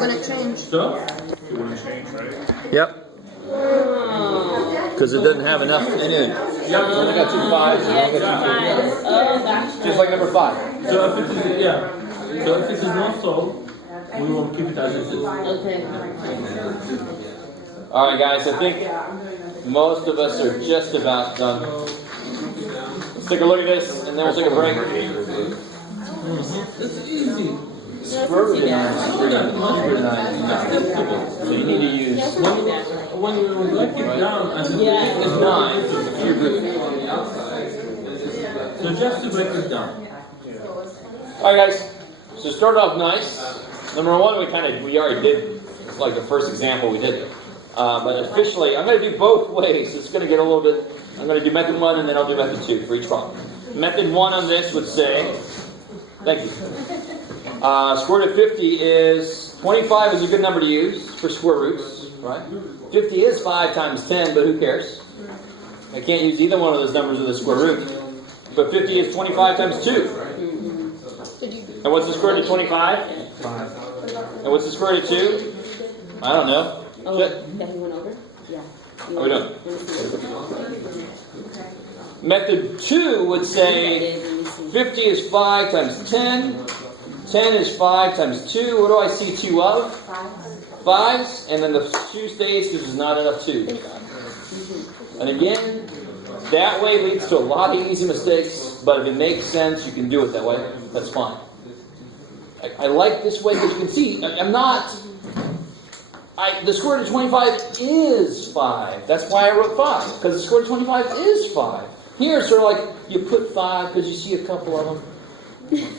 Wouldn't change. So? It wouldn't change, right? Yep. Because it doesn't have enough in it. Yep. You only got 2 5s. You only got 2 4s. Just like number 5. So if it is, So if it is not so, we will keep it as it is. Okay. All right, guys. I think most of us are just about done. Let's take a look at this, and then we'll take a break. It's easy. Square root of 9 is 3. Square root of 9 is 9. So you need to use When you break it down, as it Yeah. is 9 is the cube root. So just to break it down. All right, guys. So start off nice. Number 1, we already did. It's like the first example we did. But officially, I'm going to do both ways. It's going to get a little bit. I'm going to do method 1 and then I'll do method 2 for each problem. Method 1 on this would say, thank you. Square root of 50 is 25 is a good number to use for square roots, right? 50 is 5 times 10, but who cares? I can't use either one of those numbers with a square root. But 50 is 25 times 2. And what's the square root of 25? 5. And what's the square root of 2? I don't know. Oh, that he went over? Yeah. How are we doing? Method 2 would say 50 is 5 times 10. 10 is 5 times 2. What do I see 2 of? 5s. And then the 2 stays because there's not enough 2. And again, that way leads to a lot of easy mistakes. But if it makes sense, you can do it that way. That's fine. I like this way because you can see, the square root of 25 is 5. That's why I wrote 5. Because the square root of 25 is 5. Here it's sort of like you put 5 because you see a couple of them.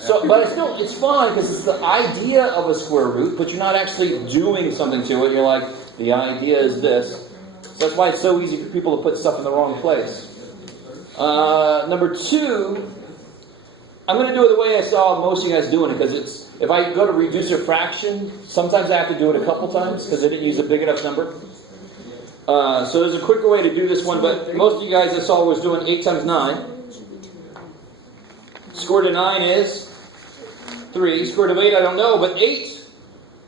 So, but it's fine because it's the idea of a square root, but you're not actually doing something to it. You're like, the idea is this. So that's why it's so easy for people to put stuff in the wrong place. Number 2, I'm going to do it the way I saw most of you guys doing it, because if I go to reduce a fraction, sometimes I have to do it a couple times because I didn't use a big enough number. So there's a quicker way to do this one, but most of you guys I saw was doing 8 times 9. Square root of 9 is 3. Square root of 8, I don't know, but 8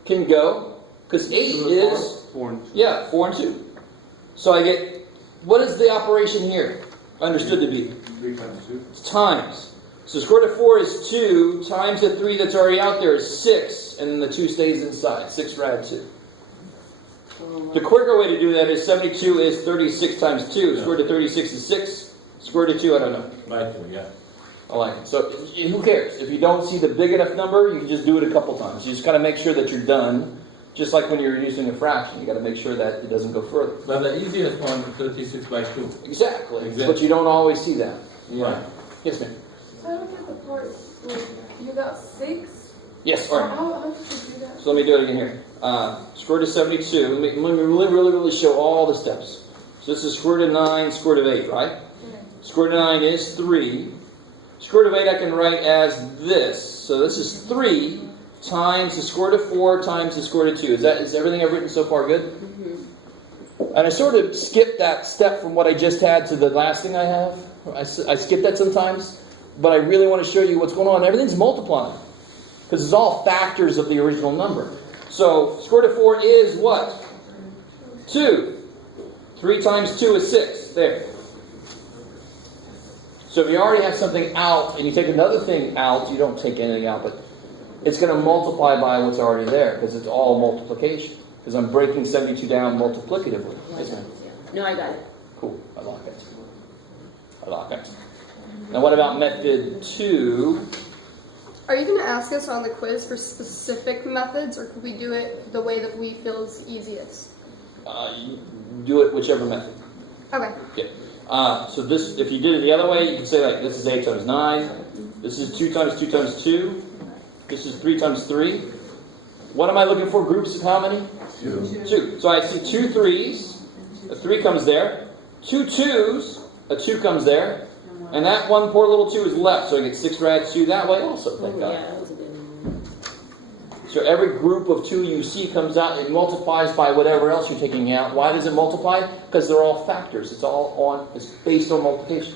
can go, because 8 is 4 and 2. So I get, what is the operation here understood to be? 3 times 2. It's times. So square root of 4 is 2, times the 3 that's already out there is 6, and then the 2 stays inside. 6 rad 2. The quicker way to do that is 72 is 36 times 2. Square root of 36 is 6. Square root of 2, I don't know. I like it. So who cares? If you don't see the big enough number, you can just do it a couple times. You just got to make sure that you're done. Just like when you're using a fraction, you got to make sure that it doesn't go further. But the easiest one is 36 by 2. Exactly. But you don't always see that. Yeah. Right. Yes, ma'am. So I look at the part where you got 6. Yes, all right. How did you do that? So let me do it again here. Square root of 72. Let me really show all the steps. So this is square root of 9, square root of 8, right? Square root of 9 is 3. Square root of 8 I can write as this. So this is 3 times the square root of 4 times the square root of 2. Is everything I've written so far good? Mm-hmm. And I sort of skipped that step from what I just had to the last thing I have. I skip that sometimes. But I really want to show you what's going on. Everything's multiplying. Because it's all factors of the original number. So square root of 4 is what? 2. 3 times 2 is 6. There. So if you already have something out and you take another thing out, you don't take anything out, but it's going to multiply by what's already there because it's all multiplication. Because I'm breaking 72 down multiplicatively. No, I got it. Cool. I like it. Now what about method 2? Are you going to ask us on the quiz for specific methods, or could we do it the way that we feel is easiest? You do it whichever method. Okay. Yeah. So this, if you did it the other way, you could say like this is 8 times 9. This is 2 times 2 times 2. This is 3 times 3. What am I looking for? Groups of how many? 2. So I see 2 3s. A 3 comes there. 2 2s. A 2 comes there. And that one poor little 2 is left. So I get 6 rad 2 that way also. Thank God. Yeah, that was a good one. So every group of 2 you see comes out, it multiplies by whatever else you're taking out. Why does it multiply? Because they're all factors. It's based on multiplication.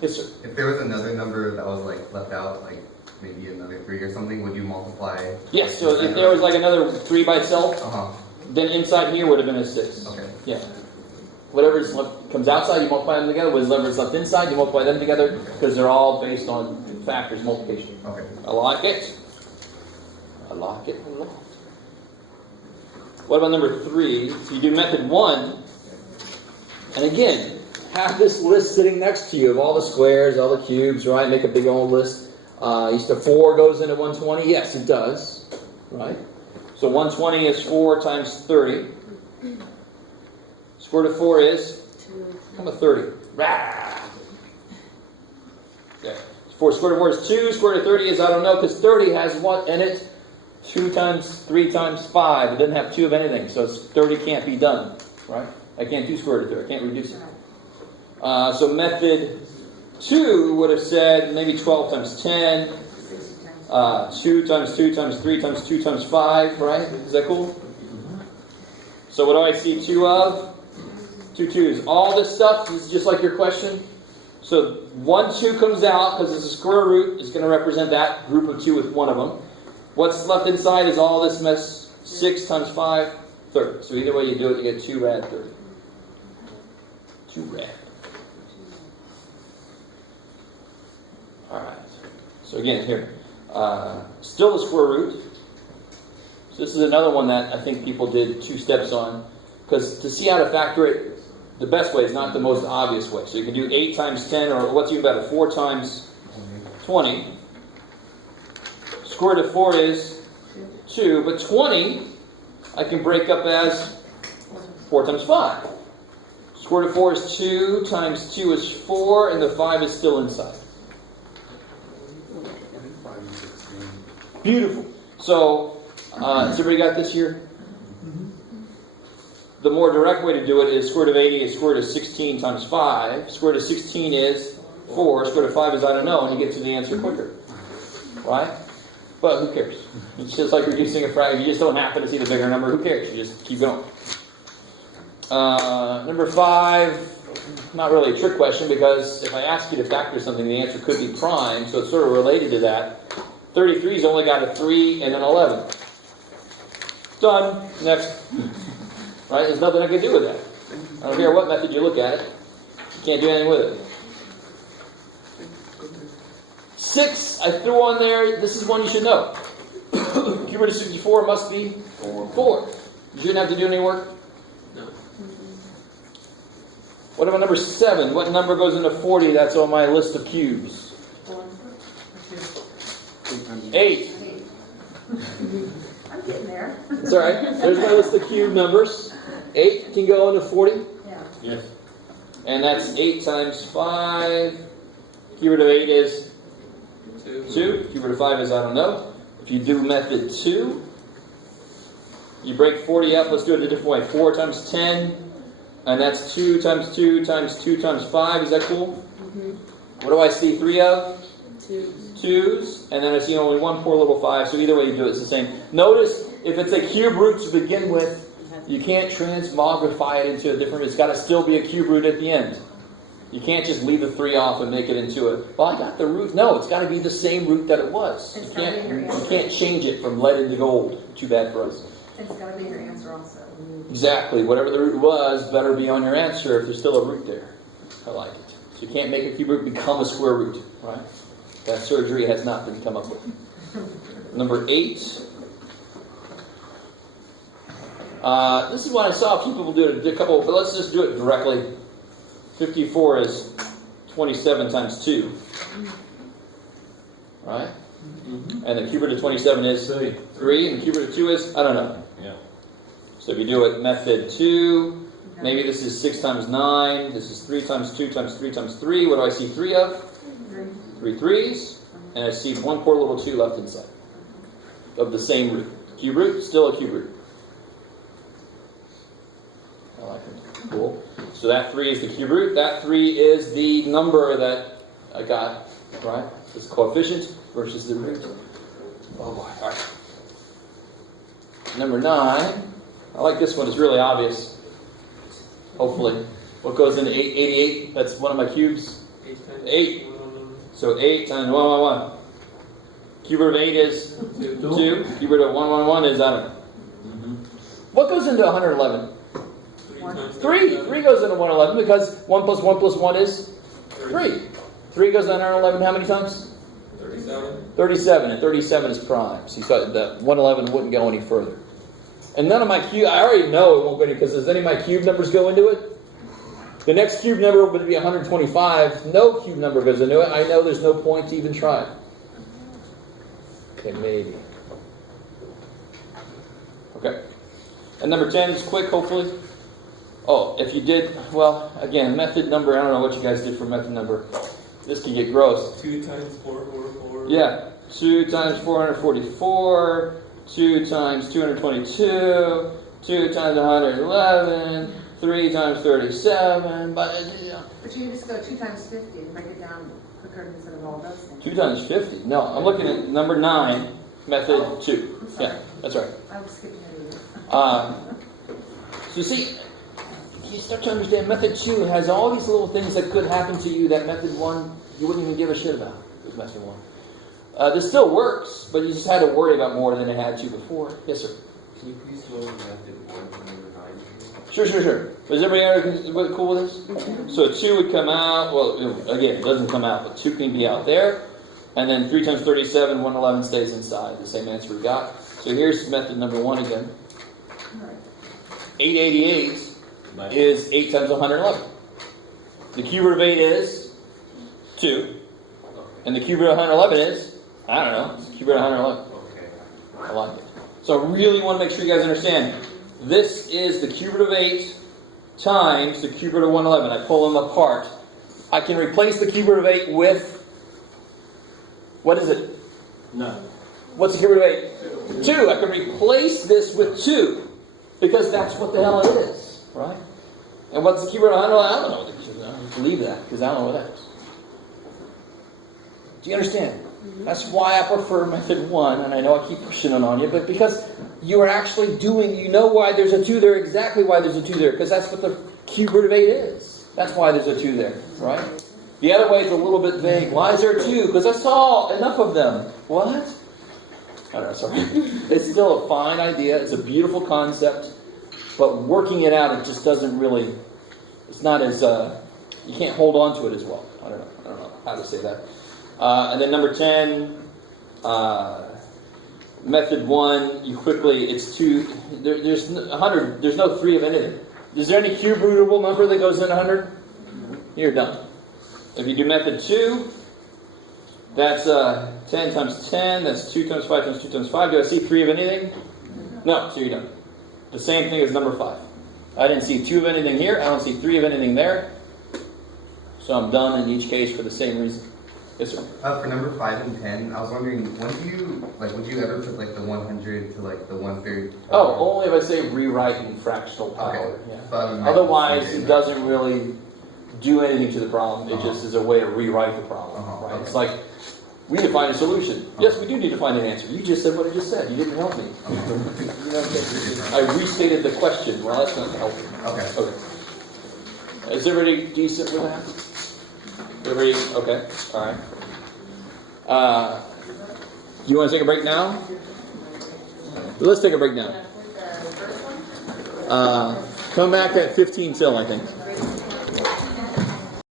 Yes, sir. If there was another number that was like left out, like maybe another 3 or something, would you multiply? Yes, so if there was like another 3 by itself, Uh-huh. then inside here would have been a 6. Okay. Yeah. Whatever's left comes outside, you multiply them together. Whatever's left inside, you multiply them together, because they're all based on factors, multiplication. Okay. I like it. I like it a lot. What about number 3? So you do method 1, and again, have this list sitting next to you of all the squares, all the cubes, right? Make a big old list. Each to 4 goes into 120. Yes, it does, right? So 120 is 4 times 30. Square root of 4 is? Come with 30. Rah! Okay. 4 square root of 4 is 2. Square root of 30 is, I don't know, because 30 has what in it? 2 times 3 times 5. It doesn't have 2 of anything, so 30 can't be done, right? I can't do square root of 30. I can't reduce it. So method 2 would have said maybe 12 times 10. 2 times 2 times 3 times 2 times 5, right? Is that cool? So what do I see 2 of? 2 2's. All this stuff is just like your question. So 1 2 comes out because it's a square root. It's going to represent that group of 2 with one of them. What's left inside is all this mess. 6 times 5, 30. So either way you do it, you get 2 rad 30. 2 rad. Alright. So again, here. Still the square root. So this is another one that I think people did 2 steps on. Because to see how to factor it, the best way is not the most obvious way. So you can do 8 times 10, or what's even better, 4 times 20. Square root of 4 is 2, but 20 I can break up as 4 times 5. Square root of 4 is 2 times 2 is 4, and the 5 is still inside. Beautiful. So, has everybody got this here? The more direct way to do it is square root of 80 is square root of 16 times 5. Square root of 16 is 4. Square root of 5 is I don't know, and you get to the answer quicker. Right? But who cares? It's just like reducing a fraction. You just don't happen to see the bigger number. Who cares? You just keep going. Number 5, not really a trick question, because if I ask you to factor something, the answer could be prime, so it's sort of related to that. 33's only got a 3 and an 11. Done. Next. Right? There's nothing I can do with that. I don't care what method you look at it. You can't do anything with it. 6, I threw on there. This is one you should know. Cube root of 64 must be 4. You shouldn't have to do any work. No. What about number 7? What number goes into 40? That's on my list of cubes. 8. I'm getting there. It's alright. There's my list of cube numbers. 8 can go into 40. Yeah. Yes. And that's 8 times 5. Cube root of 8 is 2. Cube root of 5 is I don't know. If you do method 2, you break 40 up. Let's do it a different way. 4 times 10. And that's 2 times 2 times 2 times 5. Is that cool? What do I see 3 of? 2's. And then I see only one poor little 5. So either way you do it, it's the same. Notice, if it's a cube root to begin with, you can't transmogrify it into a different. It's got to still be a cube root at the end. You can't just leave the 3 off and make it into a. Well, I got the root. No, it's got to be the same root that it was. It's You gotta be your can't. answer. You can't change it from lead into gold. Too bad for us. It's got to be your answer also. Exactly. Whatever the root was, better be on your answer if there's still a root there. I like it. So you can't make a cube root become a square root, right? That surgery has not been come up with. Number 8. This is what I saw a few people do it. A couple, but let's just do it directly. 54 is 27 times 2. Right? And the cube root of 27 is 3. And the cube root of 2 is, I don't know. Yeah. So if you do it method 2, maybe this is 6 times 9. This is 3 times 2 times 3 times 3. What do I see 3 of? 3 3's. And I see one poor little 2 left inside. Of the same root. Cube root, still a cube root. I like it. Cool. So that 3 is the cube root. That 3 is the number that I got. Right? This coefficient versus the root. Oh boy. Alright. Number 9. I like this one. It's really obvious. Hopefully. What goes into 88? That's one of my cubes. 8. So 8 times 1, 1, 1. Cube root of 8 is 2. Cube root of 111 is, I don't know. What goes into 111? 3. 3 goes into 111 because 1 plus 1 plus 1 is 3. 3 goes into 111 how many times? 37, and 37 is prime. So you thought that 111 wouldn't go any further. And none of my cube, I already know it won't go any, because does any of my cube numbers go into it? The next cube number would be 125. No cube number goes into it. I know there's no point to even try it. Okay, maybe. Okay. And number 10 is quick, hopefully. Oh, if you did, well, again, method number, I don't know what you guys did for method number. This can get gross. 2 times 444. Yeah, 2 times 444, 2 times 222, 2 times 111, 3 times 37, But you can just go 2 times 50 and break it down quicker instead of all those things. 2 times 50. No, I'm looking at number 9, method 2. Yeah, that's right. I was skipping it either. So see, you start to understand method 2 has all these little things that could happen to you that method 1 you wouldn't even give a shit about with method 1. This still works, but you just had to worry about more than it had to before. Yes, sir. Can you please go to method 1 to number 9? Sure. Is everybody cool with this? So 2 would come out, well, again, it doesn't come out, but 2 can be out there. And then 3 times 37, 111 stays inside. The same answer we got. So here's method number 1 again. 888 is 8 times 111. The cube root of 8 is 2. And the cube root of 111 is, I don't know, it's the cube root of 111. Okay. I like it. So I really want to make sure you guys understand. This is the cube root of 8 times the cube root of 111. I pull them apart. I can replace the cube root of 8 with, what is it? No. What's the cube root of 8? 2. I can replace this with 2. Because that's what the hell it is. Right? And what's the cube root of 111? I don't know what the cube root is. I believe that, because I don't know what that is. Do you understand? That's why I prefer method 1, and I know I keep pushing it on you, but because you are actually doing, you know why there's a 2 there, exactly why there's a 2 there, because that's what the cube root of 8 is. That's why there's a 2 there, right? The other way is a little bit vague. Why is there 2? Because I saw enough of them. What? I don't know, sorry. It's still a fine idea. It's a beautiful concept, but working it out, it just doesn't really, it's not as, you can't hold on to it as well. I don't know how to say that. And then number 10, method 1, you quickly, it's 2, there's 100, there's no 3 of anything. Is there any cube rootable number that goes in 100? You're done. If you do method 2, that's 10 times 10, that's 2 times 5 times 2 times 5. Do I see 3 of anything? No, so you're done. The same thing as number 5. I didn't see 2 of anything here, I don't see 3 of anything there. So I'm done in each case for the same reason. Yes, sir. For number 5 and 10, I was wondering, when do you, would you ever put the 100 to the 1/3? Oh, only if I say rewrite in fractional power. Okay. Yeah. So Otherwise, it doesn't really do anything to the problem. It just is a way to rewrite the problem. Right? Okay. It's like, we define a solution. Yes, we do need to find an answer. You just said what I just said. You didn't help me. I restated the question. Well, that's not helpful. Okay. Is everybody decent with that? Everybody, okay, all right. You want to take a break now? Let's take a break now. Come back at 15 till, I think.